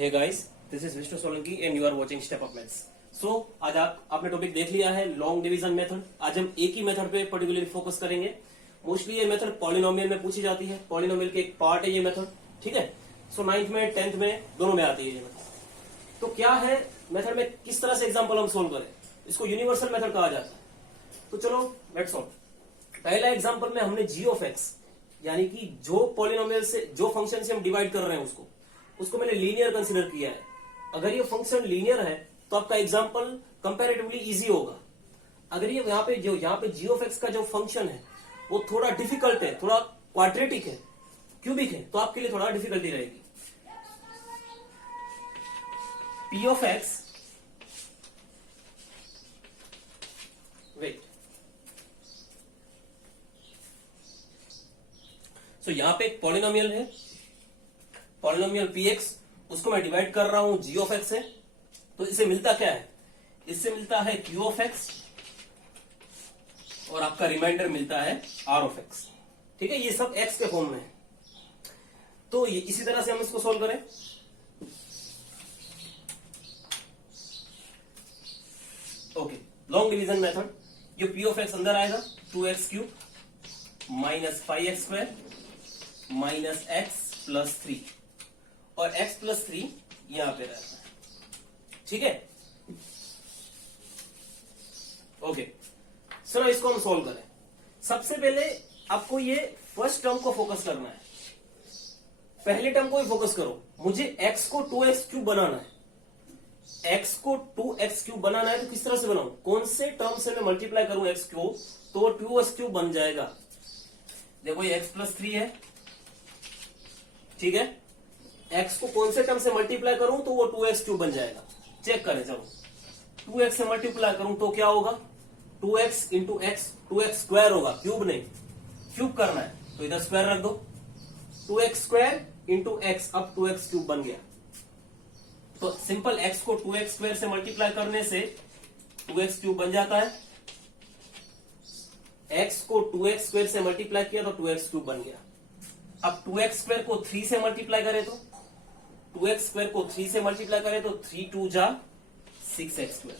Hey guys, this is Vishnu Solanki and you are watching Step Up Maths. So आज आपने topic देख लिया है लॉन्ग डिवीजन मेथड। आज हम एक ही मेथड पे पर्टिकुलरली फोकस करेंगे। मोस्टली ये मेथड पॉलिनोमियल में पूछी जाती है, पॉलिनोमियल के एक पार्ट है ये मेथड, ठीक है। सो 9th में 10th में दोनों में आती है ये मेथड। तो क्या है मेथड में, किस तरह से एग्जाम्पल हम सोल्व करें, इसको यूनिवर्सल मेथड कहा जाता है। तो चलो लेट्स सॉल्व। पहला एग्जाम्पल में हमने जी ऑफ एक्स, यानी कि जो पॉलिनोमियल से, जो फंक्शन से हम डिवाइड कर रहे हैं उसको मैंने लीनियर कंसीडर किया है। अगर ये फंक्शन लीनियर है तो आपका एग्जाम्पल कंपैरेटिवली इजी होगा। अगर ये यहाँ पे जी ऑफ एक्स का जो फंक्शन है वो थोड़ा डिफिकल्ट है, थोड़ा क्वाड्रेटिक है, क्यूबिक है, तो आपके लिए थोड़ा डिफिकल्टी रहेगी। पी ऑफ एक्स, वेट, सो यहां पे एक पॉलिनोमियल है, पॉलिनोमियल पी एक्स, उसको मैं डिवाइड कर रहा हूं जी ऑफ एक्स से। तो इससे मिलता क्या है, इससे मिलता है क्यू ऑफ एक्स और आपका रिमाइंडर मिलता है आर ऑफ एक्स, ठीक है। ये सब एक्स के फॉर्म में है। तो ये इसी तरह से हम इसको सोल्व करें। Okay, long division method. ये पी ऑफ एक्स अंदर आएगा 2x cube minus 5x square minus x plus 3, और x प्लस 3 यहां पे रहता है, ठीक है। ओके, चलो इसको हम सोल्व करें। सबसे पहले आपको ये फर्स्ट टर्म को फोकस करना है, पहले टर्म को ही फोकस करो। मुझे x को 2x क्यूब बनाना है, x को 2x क्यूब बनाना है। तो किस तरह से बनाऊं, कौन से टर्म से मैं मल्टीप्लाई करूं x क्यूब, तो वो 2x क्यूब बन जाएगा। देखो ये x प्लस 3 है, ठीक है। x को कौन से टर्म से मल्टीप्लाई करूं तो वो 2x क्यूब बन जाएगा। चेक करें, चलो 2x से मल्टीप्लाई करूं तो क्या होगा, 2x into x, 2x square होगा, क्यूब नहीं, क्यूब करना है तो इधर स्क्वायर रख दो। 2x स्क्वायर इंटू एक्स, अब 2x क्यूब बन गया। तो सिंपल x को 2x स्क्वायर से मल्टीप्लाई करने से 2x क्यूब बन जाता है। x को 2x स्क्वायर से मल्टीप्लाई किया तो 2x क्यूब बन गया। अब 2x स्क्वायर को 3 से मल्टीप्लाई करें तो 2x स्क्वायर को 3 से मल्टीप्लाई करें तो 3 2 जा 6x स्क्वायर।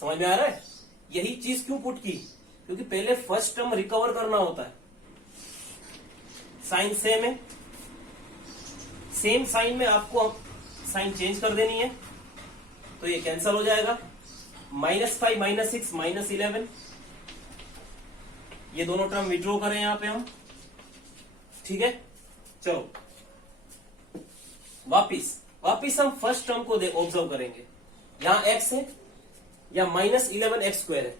समझ में आ रहा है? यही चीज क्यों पुट की, क्योंकि पहले फर्स्ट टर्म रिकवर करना होता है। साइन सेम है, सेम साइन में आपको साइन चेंज कर देनी है, तो ये कैंसल हो जाएगा। -5 -6 -11, ये दोनों टर्म विड्रॉ करें यहां पे हम, ठीक है। चलो वापिस हम फर्स्ट टर्म को ऑब्जर्व करेंगे। यहां x है या -11x स्क्वायर है।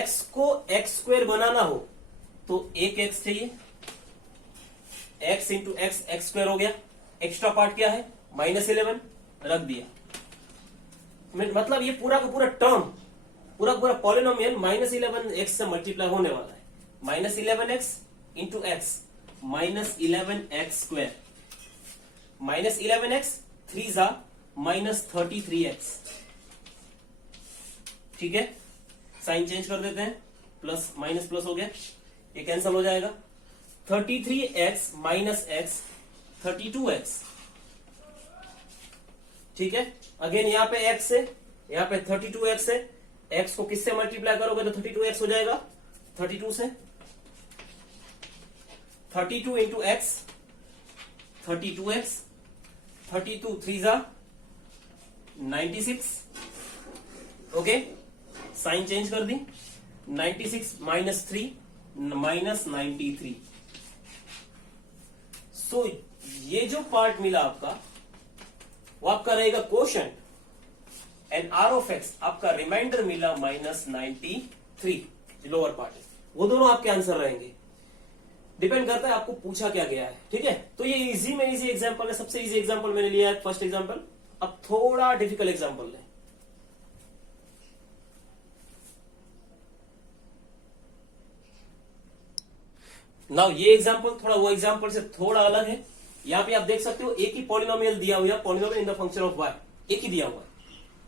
x को x स्क्वायर बनाना हो तो एक x चाहिए, x into x x square हो गया। एक्स्ट्रा पार्ट क्या है, -11 रख दिया। मतलब ये पूरा का पूरा टर्म, पूरा पॉलिनोमियल -11x से मल्टीप्लाई होने वाला है। -11x into x -11x square, -11x 3 जा -33x, ठीक है। साइन चेंज कर देते हैं, प्लस माइनस प्लस हो गया, ये कैंसिल हो जाएगा। 33x माइनस एक्स 32x, ठीक है। अगेन यहाँ पे x है, यहाँ पे 32x है। x को किससे मल्टीप्लाई करोगे तो 32x हो जाएगा, 32 से। 32 इंटू एक्स 32x, 32 3 जा 96, ओके। साइन चेंज कर दी, 96 माइनस 3 -93। सो ये जो पार्ट मिला आपका, वो आपका रहेगा quotient, and r of x आपका रिमाइंडर मिला -93, लोअर पार्ट है। वो दोनों आपके आंसर रहेंगे। डिपेंड करता है आपको पूछा क्या गया है, ठीक है। तो ये इजी में इजी एग्जांपल है, सबसे इजी एग्जांपल मैंने लिया है, फर्स्ट एग्जांपल। अब थोड़ा डिफिकल्ट एग्जांपल है। नाउ ये एग्जांपल थोड़ा वो एग्जांपल से थोड़ा अलग है। यहां पे आप देख सकते हो एक ही पॉलिनोमियल दिया हुआ है, polynomial in the function of y, एक ही दिया हुआ है।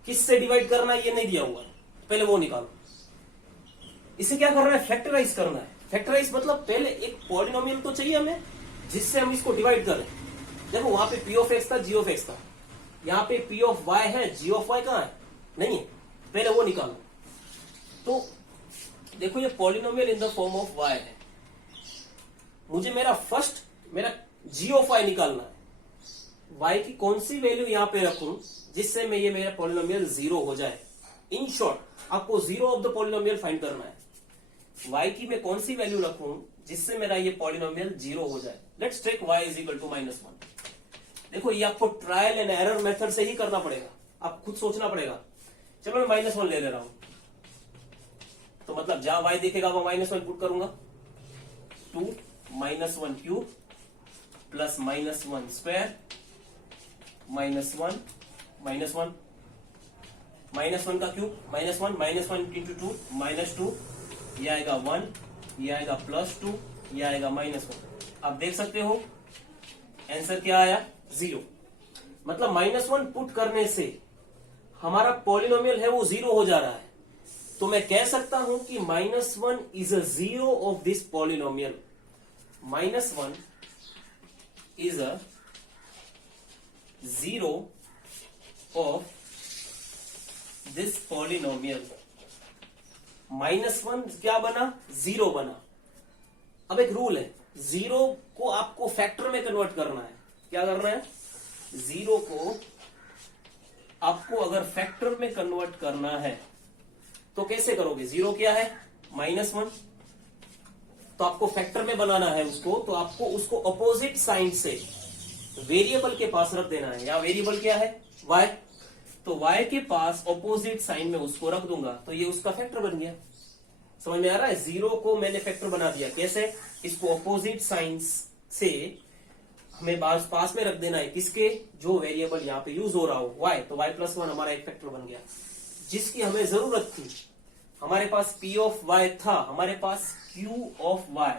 किससे डिवाइड करना है ये नहीं दिया हुआ है, पहले वो निकालो। इसे क्या करना है, फैक्टराइज करना है। फैक्टराइज मतलब पहले एक पॉलिनोमियल तो चाहिए हमें जिससे हम इसको डिवाइड करें। देखो वहां पे पी ऑफ एक्स था, जी ऑफ एक्स था, यहाँ पे पी ऑफ वाई है, जी ऑफ वाई कहाँ है, नहीं है, पहले वो निकालो। तो देखो ये polynomial in the form of y है, मुझे मेरा जी ऑफ वाई निकालना है। वाई की कौन सी वैल्यू यहां पे रखूं जिससे मैं ये मेरा पॉलिनोमियल जीरो हो जाए। इन शॉर्ट आपको zero of the polynomial find करना है। वाई की मैं कौन सी वैल्यू रखूं जिससे मेरा ये पॉलिनोमियल जीरो हो जाए। Let's take y is equal to -1। देखो ये आपको ट्रायल एंड एरर मेथड से ही करना पड़ेगा, आप खुद सोचना पड़ेगा। चलो मैं -1 ले रहा हूं, तो मतलब जहां वाई दिखेगा वहां -1 पुट करूंगा। 2 -1 क्यूब प्लस -1 स्क्वायर -1 का क्यूब -1 इंटू 2 -2, ये आएगा 1, ये आएगा +2, ये आएगा -1। आप देख सकते हो आंसर क्या आया, 0। मतलब -1 पुट करने से हमारा पॉलिनोमियल है वो 0 हो जा रहा है। तो मैं कह सकता हूं कि -1 is a 0 of this polynomial. -1 is a 0 of this polynomial। -1 क्या बना, 0 बना। अब एक रूल है, 0 को आपको फैक्टर में कन्वर्ट करना है। क्या करना है, 0 को आपको अगर फैक्टर में कन्वर्ट करना है तो कैसे करोगे। 0 क्या है, -1, तो आपको फैक्टर में बनाना है उसको, तो आपको उसको अपोजिट साइन से वेरिएबल के पास रख देना है। या वेरिएबल क्या है, y, तो y के पास ऑपोजिट साइन में उसको रख दूंगा, तो ये उसका फैक्टर बन गया। समझ में आ रहा है, 0 को मैंने फैक्टर बना दिया। कैसे, इसको ऑपोजिट साइन से हमें पास में रख देना है, किसके, जो वेरिएबल यहाँ पे यूज हो रहा हो, y, तो y+1 हमारा एक फैक्टर बन गया जिसकी हमें जरूरत थी। हमारे पास p ऑफ y था, हमारे पास q ऑफ y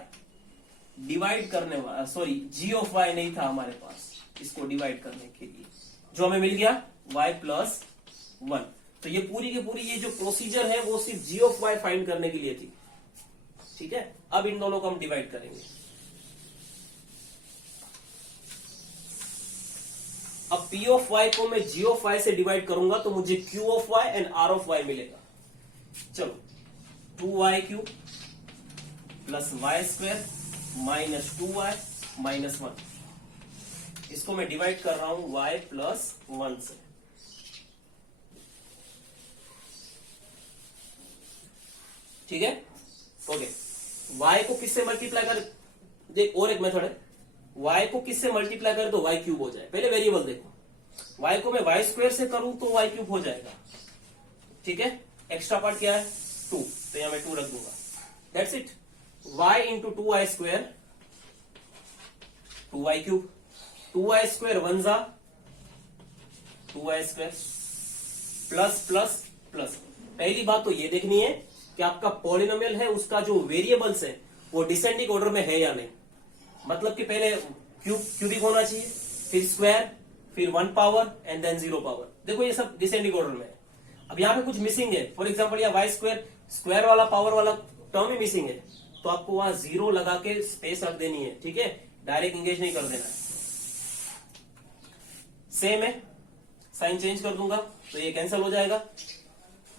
डिवाइड करने वाला, सॉरी g ऑफ y नहीं था हमारे पास इसको डिवाइड करने के लिए, जो हमें मिल गया y+1। तो ये पूरी की पूरी ये जो प्रोसीजर है वो सिर्फ g ऑफ y फाइंड करने के लिए थी। ठीक है, अब इन दोनों को हम डिवाइड करेंगे। अब p ऑफ y को मैं g ऑफ y से डिवाइड करूंगा तो मुझे q of y and r of y मिलेगा। चलो 2y³ प्लस y² -2y -1, इसको मैं डिवाइड कर रहा हूं y+1 से। ठीक है, ओके। y को किससे मल्टीप्लाई कर, देख और एक मेथड है, y को किससे मल्टीप्लाई कर तो y³ हो जाए। पहले वेरिएबल देखो, y को मैं y² से करूं तो y³ हो जाएगा। ठीक है, एक्स्ट्रा पार्ट क्या है, 2, तो यहां मैं 2 रख दूंगा। That's it, y into 2y², 2y³ 2y² 1 जा 2y² प्लस प्लस प्लस। पहली बात तो ये देखनी है कि आपका पॉलिनोमियल है उसका जो वेरिएबल्स है वो डिसेंडिंग ऑर्डर में है या नहीं। मतलब कि पहले क्यूबिक होना चाहिए, फिर स्क्वायर, फिर 1 पावर एंड देन 0 पावर। देखो ये सब डिसेंडिंग ऑर्डर में है। अब यहाँ पे कुछ मिसिंग है, फॉर एग्जाम्पल या y² स्क्वायर वाला पावर वाला टर्म ही मिसिंग है, तो आपको वहां 0 लगा के स्पेस रख देनी है। ठीक है, डायरेक्ट इंगेज नहीं कर देना है। सेम है, साइन चेंज कर दूंगा तो ये कैंसिल हो जाएगा।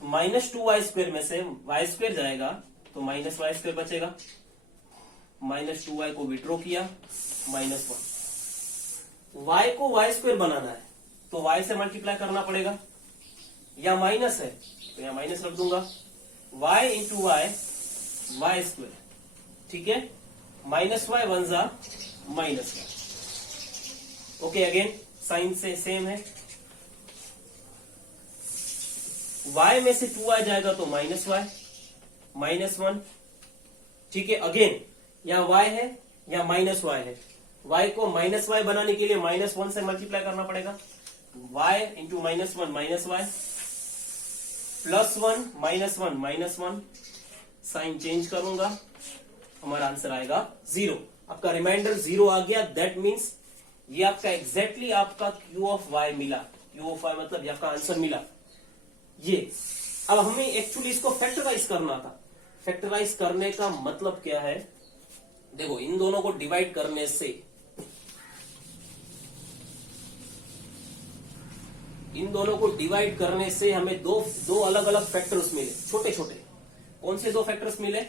-2y² में से y² जाएगा तो -y² बचेगा। -2y को विड्रॉ किया, -1। y को y² बनाना है तो y से मल्टीप्लाई करना पड़ेगा, या माइनस है तो यहां माइनस रख दूंगा। y into y y²। ठीक है, -y 1 जा -1। ओके, अगेन साइन से सेम है, y में से 2y जाएगा तो -y -1। ठीक है, अगेन यहां y है, यहां -y है, y को -y बनाने के लिए -1 से मल्टीप्लाई करना पड़ेगा। y इंटू -1 -y +1 -1 साइन चेंज करूंगा, हमारा आंसर आएगा 0। आपका रिमाइंडर 0 आ गया, दैट मीन्स ये आपका एग्जैक्टली आपका q ऑफ y मिला। q ऑफ y मतलब ये आपका आंसर मिला ये। अब हमें एक्चुअली इसको फैक्टराइज करना था। फैक्टराइज करने का मतलब क्या है, देखो इन दोनों को डिवाइड करने से इन दोनों को डिवाइड करने से हमें दो अलग अलग फैक्टर्स मिले, छोटे छोटे। कौन से दो फैक्टर्स मिले?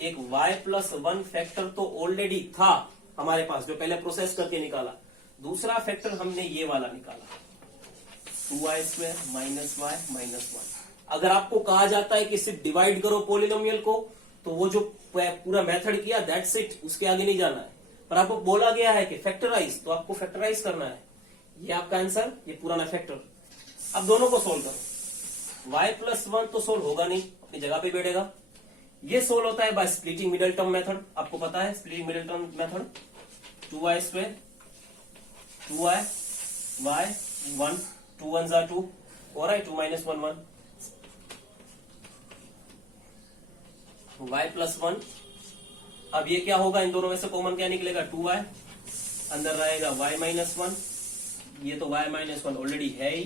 एक y+1 फैक्टर तो ऑलरेडी था हमारे पास, जो पहले प्रोसेस करके निकाला। दूसरा फैक्टर हमने ये वाला निकाला, 2y² माइनस y माइनस 1। अगर आपको कहा जाता है कि सिर्फ डिवाइड करो पॉलिनोमियल को, तो वो जो पूरा मेथड किया दैट्स इट, उसके आगे नहीं जाना है। पर आपको बोला गया है कि फैक्टराइज, तो आपको फैक्टराइज करना है। ये आपका आंसर, ये पुराना फैक्टर। अब दोनों को सोल्व करो। y+1 तो सोल्व होगा नहीं, अपनी जगह पे बैठेगा। ये सोल्व होता है by splitting middle term method, आपको पता है splitting middle term method. 2y², 2y, y, 1, 2 1s are 2, और 2 minus 1 1, y+1। अब ये क्या होगा, इन दोनों में से कॉमन क्या निकलेगा? 2y, अंदर रहेगा y-1, ये तो y-1 ऑलरेडी है ही,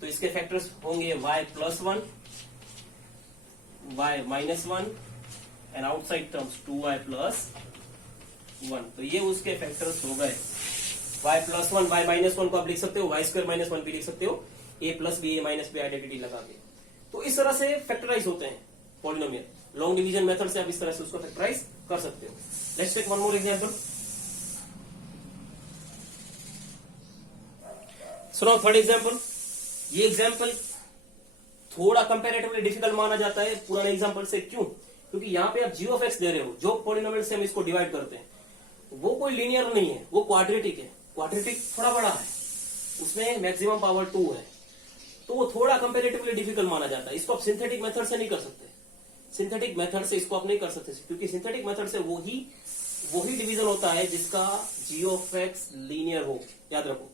तो इसके फैक्टर्स होंगे y+1, y-1 and outside terms 2y+1। तो ये उसके फैक्टर्स हो गए। y+1, y-1 को आप लिख सकते हो y² - 1 भी लिख सकते हो, a+b a-b आइडेंटिटी लगा के। तो इस तरह से फैक्टराइज होते हैं पॉलिनोमियल। लॉन्ग डिवीजन मेथड से आप इस तरह से उसको फैक्टराइज कर सकते हो। Let's take one more example. So now third example. ये एग्जांपल थोड़ा कंपैरेटिवली डिफिकल्ट माना जाता है पुराने एग्जांपल से। क्यों? क्योंकि यहाँ पे आप g दे रहे हो, जो पॉलिनोमियल से हम इसको डिवाइड करते हैं वो कोई लीनियर नहीं है, वो क्वाड्रेटिक है। क्वाड्रेटिक थोड़ा बड़ा है, उसमें मैक्सिमम पावर 2 है, तो वो थोड़ा कंपैरेटिवली डिफिकल्ट माना जाता है। इसको आप सिंथेटिक मेथड से नहीं कर सकते। सिंथेटिक मेथड से इसको आप नहीं कर सकते, क्योंकि सिंथेटिक मेथड से वही डिवीजन होता है जिसका g लीनियर हो, याद रखो।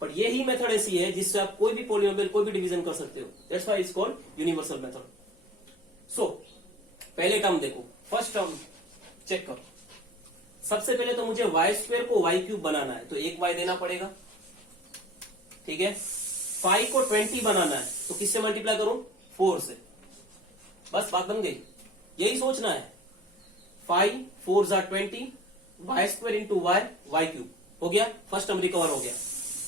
पर ये ही मेथड ऐसी है जिससे आप कोई भी पॉलिनोमियल, कोई भी डिवीजन कर सकते हो। That's why it's called universal method. So पहले टर्म देखो, फर्स्ट टर्म चेक करो। सबसे पहले तो मुझे y² को y³ बनाना है, तो एक y देना पड़ेगा, ठीक है। 5 को 20 बनाना है, तो किससे मल्टीप्लाई करूं? 4 से। बस बात बन गई, यही सोचना है। 5 4s are 20, y² into y³ हो गया। फर्स्ट टर्म रिकवर हो गया।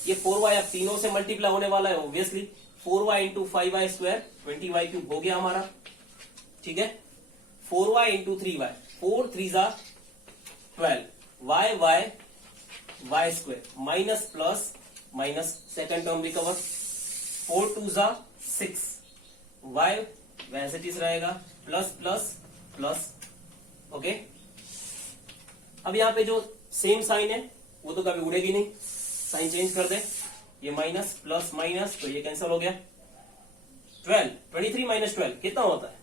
ये 4y अब तीनों से मल्टीप्लाई होने वाला है obviously. 4y into 5y² 20y³ हो गया हमारा, ठीक है। 4y into 3y, 4 3s are 12, y² minus plus minus, second term recover. 4 2s are 6, y वैसे चीज रहेगा, प्लस प्लस प्लस, ओके। अब यहाँ पे जो सेम साइन है वो तो कभी उड़ेगी नहीं, साइन चेंज कर दे। ये माइनस प्लस माइनस, तो ये कैंसिल हो गया। 12, 23 माइनस 12 कितना होता है?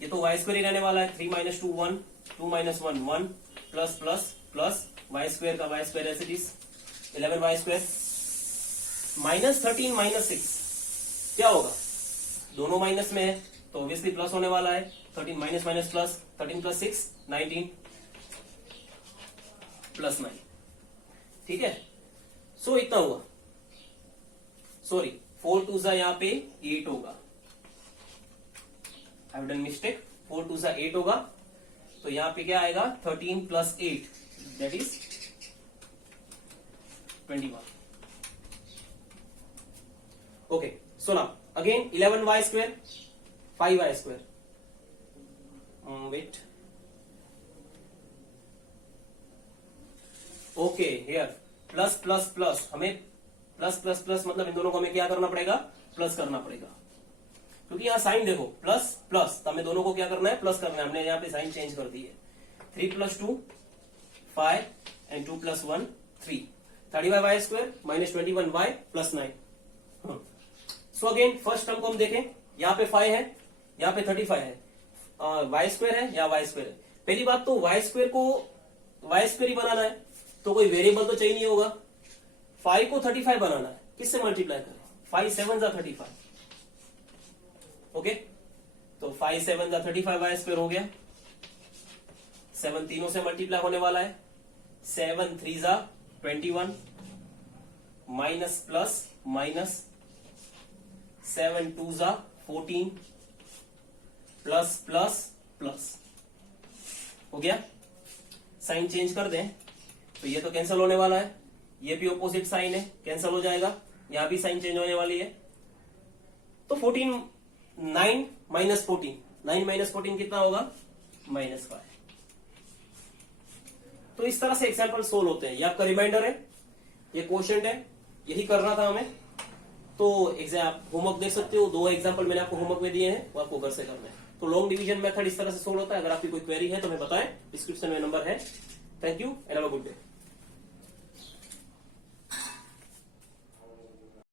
ये तो y² ही रहने वाला है। 3 - 2 1, 2 - 1 1, प्लस प्लस प्लस, y² का y² ऐसे चीज 11y²। -13 - 6 क्या होगा? दोनों माइनस में है तो ऑब्वियसली प्लस होने वाला है। 13 माइनस माइनस प्लस, 13 + 6 19 + 9, ठीक है। सो इतना हुआ, सॉरी 4 2s यहाँ पे 8 होगा। I have done mistake, 4 2s 8 होगा, तो यहाँ पे क्या आएगा? 13 + 8 that is 21। Okay, so now again 11y², 5y²। Wait, okay here plus plus plus, हमें प्लस प्लस प्लस मतलब इन दोनों को हमें क्या करना पड़ेगा? प्लस करना पड़ेगा, क्योंकि यहाँ साइन देखो प्लस प्लस, तो हमें दोनों को क्या करना है? प्लस करना है। हमने यहाँ पे साइन चेंज कर दी है। 3 + 2 5 and 2 + 1 3, 35y² - 21y + 9। So again first term को हम देखें, यहाँ पे 5 है, यहाँ पे 35 है, y² है या y² है। पहली बात तो y² को y² ही बनाना है, तो कोई वेरिएबल तो चाहिए नहीं होगा। 5 को 35 बनाना है, किससे मल्टीप्लाई करें? 5 7s are 35, ओके। तो 5 7s are 35 y² हो गया। 7 तीनों से मल्टीप्लाई होने वाला है। 7 3s are 21, minus plus minus, 7 2s are 14, plus plus plus हो गया। साइन चेंज कर दें तो ये तो कैंसिल होने वाला है, ये भी ऑपोजिट साइन है, कैंसिल हो जाएगा। यहां भी साइन चेंज होने वाली है। तो 14 9 माइनस 14, 9 माइनस 14 कितना होगा? -5। तो इस तरह से एग्जाम्पल सोल्व होते हैं। ये आपका रिमाइंडर है, ये क्वोशिएंट है, यही करना था हमें। तो एग्जाम होमवर्क देख सकते हो, 2 एग्जाम्पल मैंने आपको होमवर्क में दिए हैं, वो आपको घर से करना है। तो लॉन्ग डिवीजन मेथड इस तरह से सोल्व होता है। अगर आपकी कोई क्वेरी है तो हमें बताएं, डिस्क्रिप्शन में नंबर है। Thank you and have a good day.